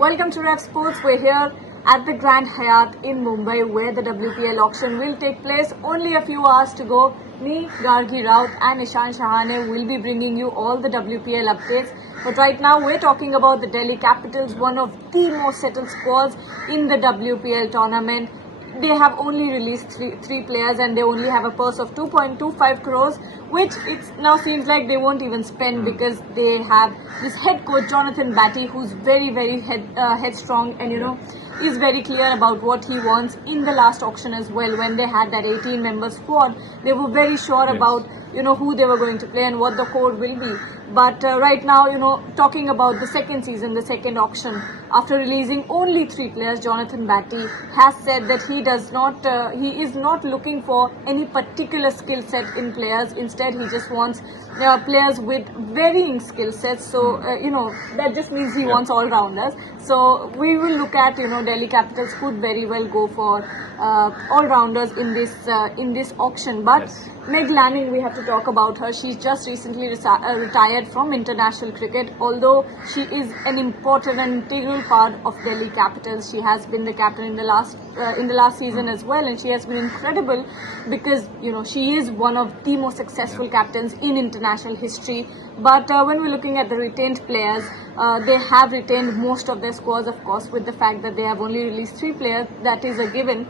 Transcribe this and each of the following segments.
Welcome to Revsportz. We're here at the Grand Hyatt in Mumbai where the WPL auction will take place. Only a few hours to go. Me, Gargi Raut and Ishan Shahane will be bringing you all the WPL updates. But right now we're talking about the Delhi Capitals, one of the most settled squads in the WPL tournament. They have only released three players and they only have a purse of 2.25 crores, which it now seems like they won't even spend because they have this head coach Jonathan Batty, who's very headstrong and is very clear about what he wants. In the last auction as well, when they had that 18-member squad, they were very sure about who they were going to play and what the code will be. But right now, talking about the second season, the second auction, after releasing only 3 players, Jonathan Batty has said that he is not looking for any particular skill set in players. Instead, he just wants players with varying skill sets. So, that just means he wants all-rounders. So, we will look at, Delhi Capitals could very well go for all-rounders in this auction. But Meg Lanning, we have to talk about her. She's just recently retired from international cricket. Although she is an important and integral part of Delhi Capitals, she has been the captain in the last season as well, and she has been incredible because she is one of the most successful captains in international history. But when we're looking at the retained players, they have retained most of their squads, of course, with the fact that they have only released 3 players. That is a given.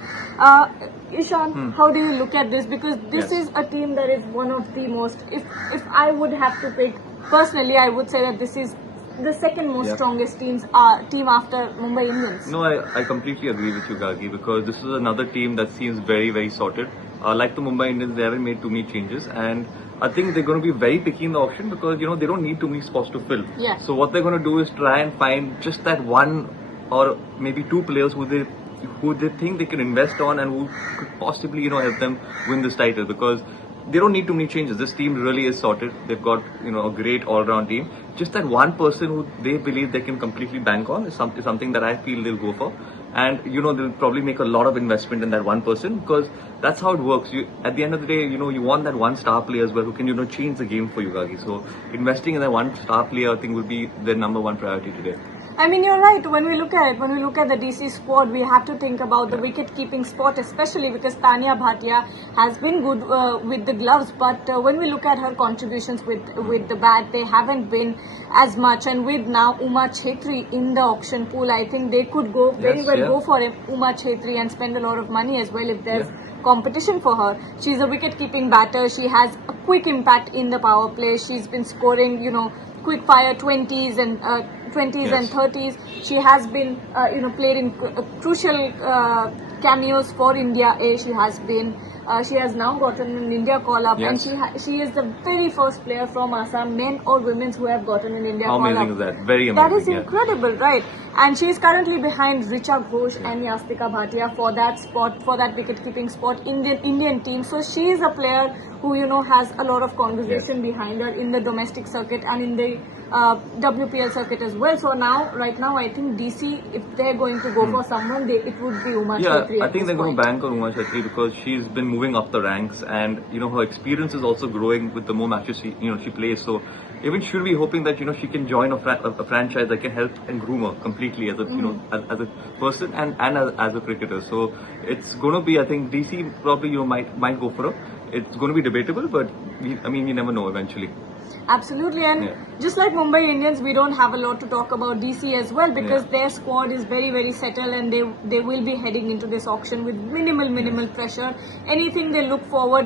Ishan, how do you look at this? Because this is a team that is one of the most, if I would have to pick, personally, I would say that this is the second most strongest team after Mumbai Indians. No, I completely agree with you, Gargi, because this is another team that seems very sorted. Like the Mumbai Indians, they haven't made too many changes, and I think they're going to be very picky in the auction because they don't need too many spots to fill. So what they're going to do is try and find just that one or maybe 2 players who they think they can invest on and who could possibly help them win this title, because they don't need too many changes. This team really is sorted. They've got a great all-round team. Just that one person who they believe they can completely bank on is something that I feel they'll go for. And they'll probably make a lot of investment in that one person, because that's how it works. At the end of the day, you want that one star player as well who can change the game for you, Gargi. So investing in that one star player, I think, will be their number one priority today. I mean, you're right. When we look at the DC squad, we have to think about the wicket-keeping spot, especially because Tanya Bhatia has been good with the gloves. But when we look at her contributions with the bat, they haven't been as much. And with now Uma Chhetri in the auction pool, I think they could go go for Uma Chhetri and spend a lot of money as well if there's competition for her. She's a wicket-keeping batter. She has a quick impact in the power play. She's been scoring, quick fire 20s and 30s. She has been played in crucial cameos for India A. She has now gotten an India call-up, and she is the very first player from Assam, men or women, who have gotten an India call-up. How amazing is that? Very amazing. That is incredible, right? And she is currently behind Richa Ghosh and Yastika Bhatia for that spot, for that wicket-keeping spot in the Indian team. So she is a player who has a lot of conversation behind her in the domestic circuit and in the WPL circuit as well. So right now, I think DC, if they're going to go for someone, it would be Uma Chhetri. I think they're going to bank on Uma Chhetri because she's been moving up the ranks, and her experience is also growing with the more matches she plays. So even should be hoping that she can join a franchise that can help and groom her completely as a as a person and as a cricketer. So it's going to be, I think DC probably might go for her. It's going to be debatable, but you never know eventually. Absolutely, and just like Mumbai Indians, we don't have a lot to talk about DC as well, because their squad is very settled, and they will be heading into this auction with minimal pressure. Anything they look for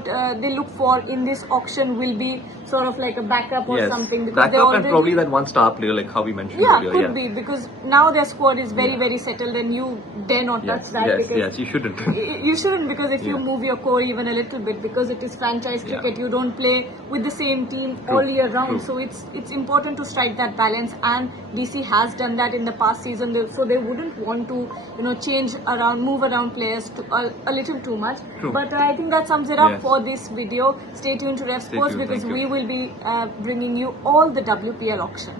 in this auction will be sort of like a backup or something. Because backup and probably that one star player, like how we mentioned earlier. Could be, because now their squad is very settled, and you dare not touch that. Yes, you shouldn't. You shouldn't, because if you move your core even a little bit, because it is franchise cricket, you don't play with the same team all year round. So it's important to strike that balance, and DC has done that in the past season. So they wouldn't want to move around players a little too much. But I think that sums it up for this video. Stay tuned to Revsportz, because we will be bringing you all the WPL auction.